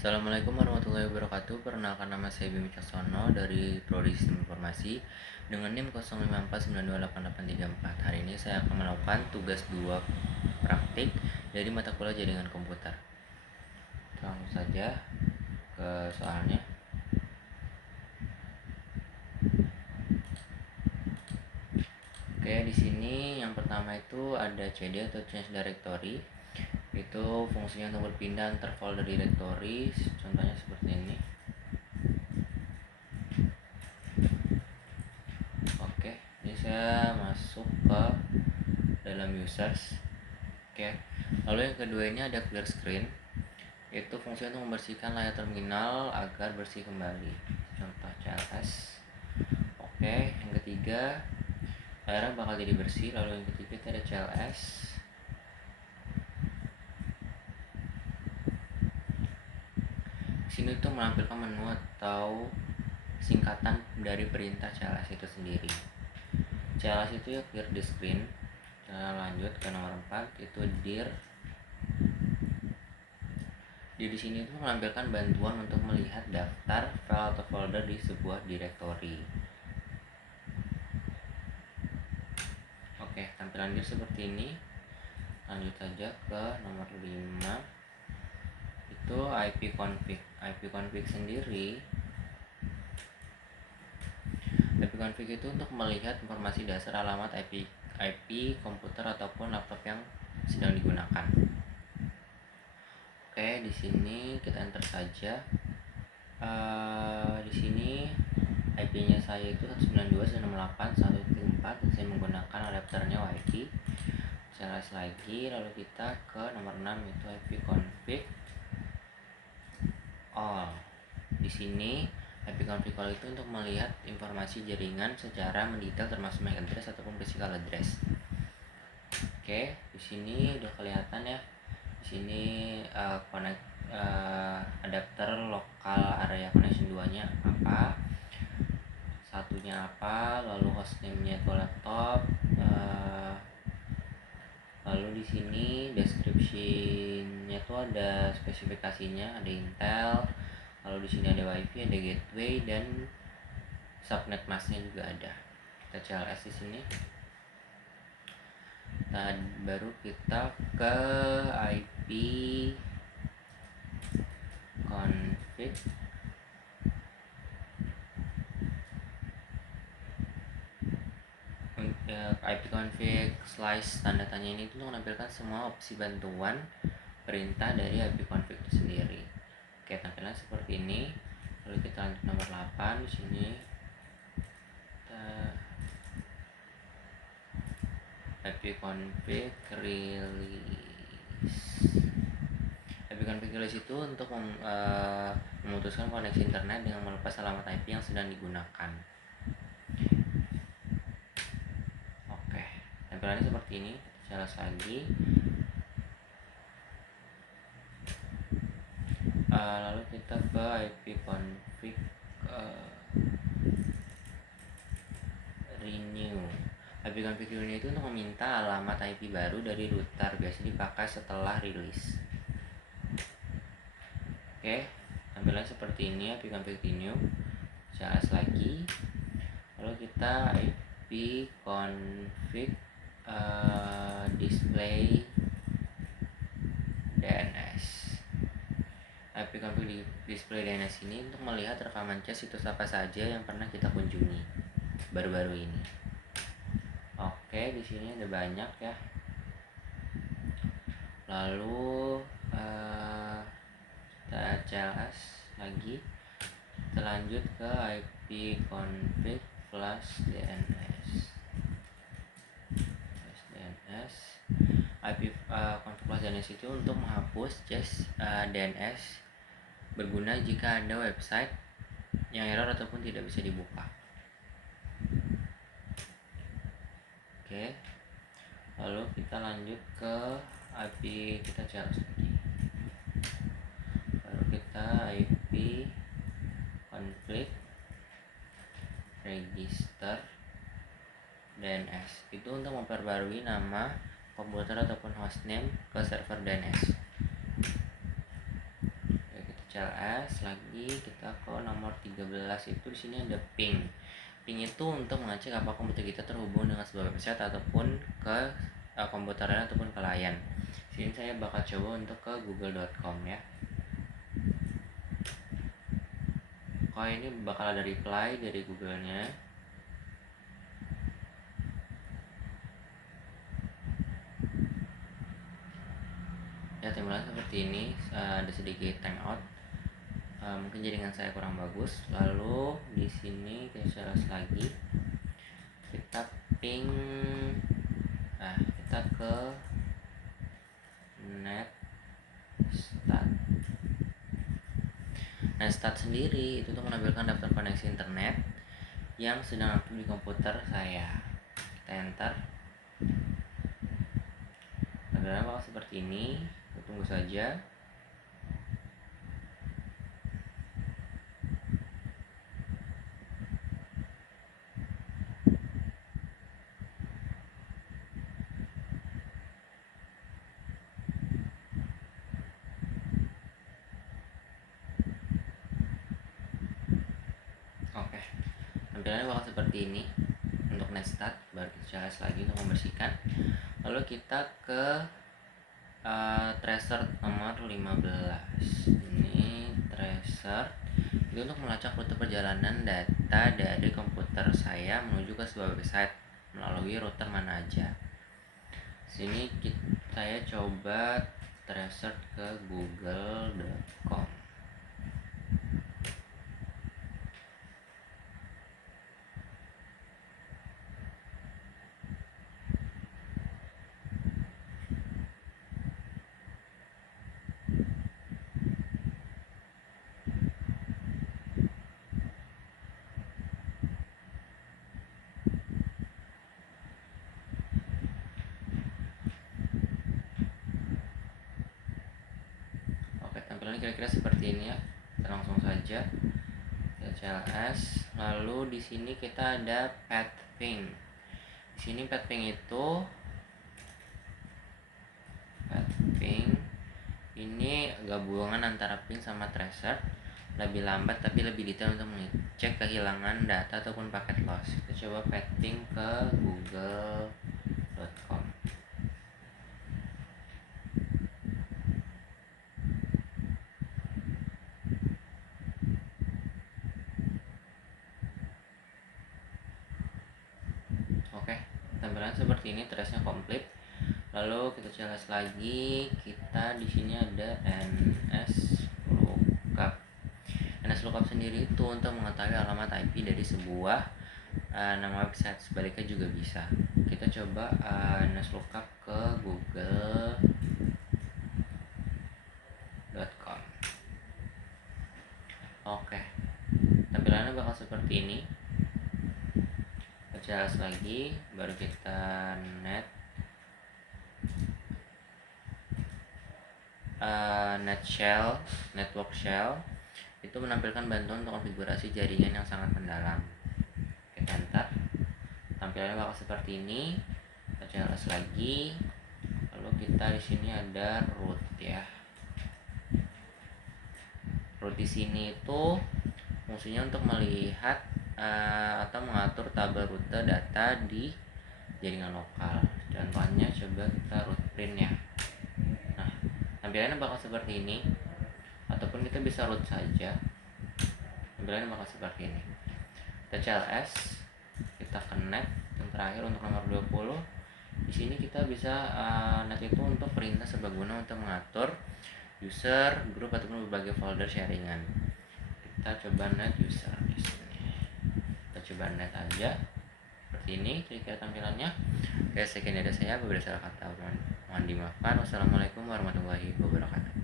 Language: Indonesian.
Assalamualaikum warahmatullahi wabarakatuh. Perkenalkan, nama saya Bimi Caksono dari Prodi Sistem Informasi dengan NIM 0549288834. Hari ini saya akan melakukan tugas 2 praktik dari mata kuliah jaringan komputer. Langsung saja ke soalnya. Oke, di sini yang pertama itu ada CD atau change directory. Itu fungsinya untuk berpindah antar folder directory, contohnya seperti ini. Oke, ini saya masuk ke dalam users. Oke, lalu yang kedua ini ada clear screen. Itu fungsi untuk membersihkan layar terminal agar bersih kembali, contoh CLS. Oke, yang ketiga layarnya bakal jadi bersih. Lalu yang ketiga itu ada CLS. Sini tuh menampilkan menu atau singkatan dari perintah CLS itu sendiri. CLS itu ya clear the screen. Kita lanjut ke nomor 4, itu dir. Di sini itu menampilkan bantuan untuk melihat daftar file atau folder di sebuah directory. Oke, tampilan dir seperti ini. Lanjut aja ke nomor 5, itu IP config. IP config sendiri, IP config itu untuk melihat informasi dasar alamat IP komputer ataupun laptop yang sedang digunakan. Oke, di sini kita enter saja. Di sini IP-nya saya itu 192.168.1.4 dan saya menggunakan adapternya WiFi. Jelas lagi, lalu kita ke nomor 6, itu IP config all. Di sini IP config all itu untuk melihat informasi jaringan secara mendetail termasuk MAC address ataupun physical address. Oke, di sini udah kelihatan ya. Di sini adapter lokal area connection 2-nya apa, satunya apa, lalu hostname-nya itu laptop. Lalu di sini deskripsinya tuh ada spesifikasinya, ada Intel. Lalu di sini ada WiFi, ada gateway, dan subnet masknya juga ada. Kita CLS di sini. Nah, baru kita ke IP config. IP config slice tanda tanya ini tuh menampilkan semua opsi bantuan perintah dari IP config itu sendiri. Oke, tampilan seperti ini. Lalu kita lanjut nomor 8. Di sini IP config release. IP config release itu untuk memutuskan koneksi internet dengan melepas alamat IP yang sedang digunakan. Oke, tampilannya seperti ini. Kita jelas lagi. Lalu kita ke IP config renew. IP config renew itu untuk meminta alamat IP baru dari router, biasa dipakai setelah rilis. Oke, tampilannya seperti ini. IP config renew. Jelas lagi. Lalu kita IP config display DNS. IP config display DNS ini untuk melihat rekaman chat situs apa saja yang pernah kita kunjungi baru-baru ini. Oke, di sini ada banyak ya. Lalu kita CLS lagi. Kita lanjut ke IP config plus DNS. IP config plus DNS itu untuk menghapus cache DNS berguna jika ada website yang error ataupun tidak bisa dibuka. Oke, lalu kita lanjut ke IP, kita cari lagi. Baru kita IP config register DNS. Itu untuk memperbarui nama komputer ataupun hostname ke server DNS. Oke, kita CLS lagi, kita ke nomor 13 itu di sini ada ping. Ping itu untuk mengecek apakah komputer kita terhubung dengan sebuah website ataupun ke komputer lain ataupun ke layan. Sini saya bakal coba untuk ke google.com ya. Oh, ini bakal ada reply dari Google-nya. Ya, timbulan seperti ini, ada sedikit timeout. Mungkin jaringan saya kurang bagus. Lalu di sini kita share lagi, kita ping, kita ke netstat. Netstat sendiri itu tuh menampilkan daftar koneksi internet yang sedang aktif di komputer saya. Kita enter. Tampilannya bakal seperti ini. Kita tunggu saja. Oke, tampilannya bakal seperti ini untuk netstat. Baru kita CLS lagi untuk membersihkan. Lalu kita ke tracer nomor 15. Ini tracer itu untuk melacak rute perjalanan data dari komputer saya menuju ke sebuah website melalui router mana aja. Sini saya coba tracer ke google.com. Tampilannya kira-kira seperti ini ya. Kita langsung saja ke CLS. Lalu di sini kita ada pathping. Di sini pathping itu ini gabungan antara ping sama tracer, lebih lambat tapi lebih detail untuk mengecek kehilangan data ataupun paket loss. Kita coba pathping ke google.com. Oke, tampilan seperti ini, trace-nya komplit. Lalu kita CLS lagi, kita di sini ada nslookup. Nslookup sendiri itu untuk mengetahui alamat IP dari sebuah nama website, sebaliknya juga bisa. Kita coba nslookup ke google.com. Oke, tampilannya bakal seperti ini. Kita CLS lagi, baru kita network shell itu menampilkan bantuan untuk konfigurasi jaringan yang sangat mendalam. Kita enter. Tampilannya bakal seperti ini. Kita CLS lagi. Lalu kita di sini ada root ya. Root di sini itu fungsinya untuk melihat atau mengatur tabel rute data di jaringan lokal. Contohnya coba kita root print ya. Nah, tampilannya bakal seperti ini, ataupun kita bisa root saja. Tampilannya bakal seperti ini. Kita CLS, kita connect. Yang terakhir untuk nomor 20, di sini kita bisa net itu untuk perintah serbaguna untuk mengatur user, grup ataupun berbagai folder sharingan. Kita coba net user di sini. Kita coba net aja seperti ini kira-kira tampilannya. Oke, sekian dari saya. Beberapa salah kata mohon dimaafkan. Wassalamualaikum warahmatullahi wabarakatuh.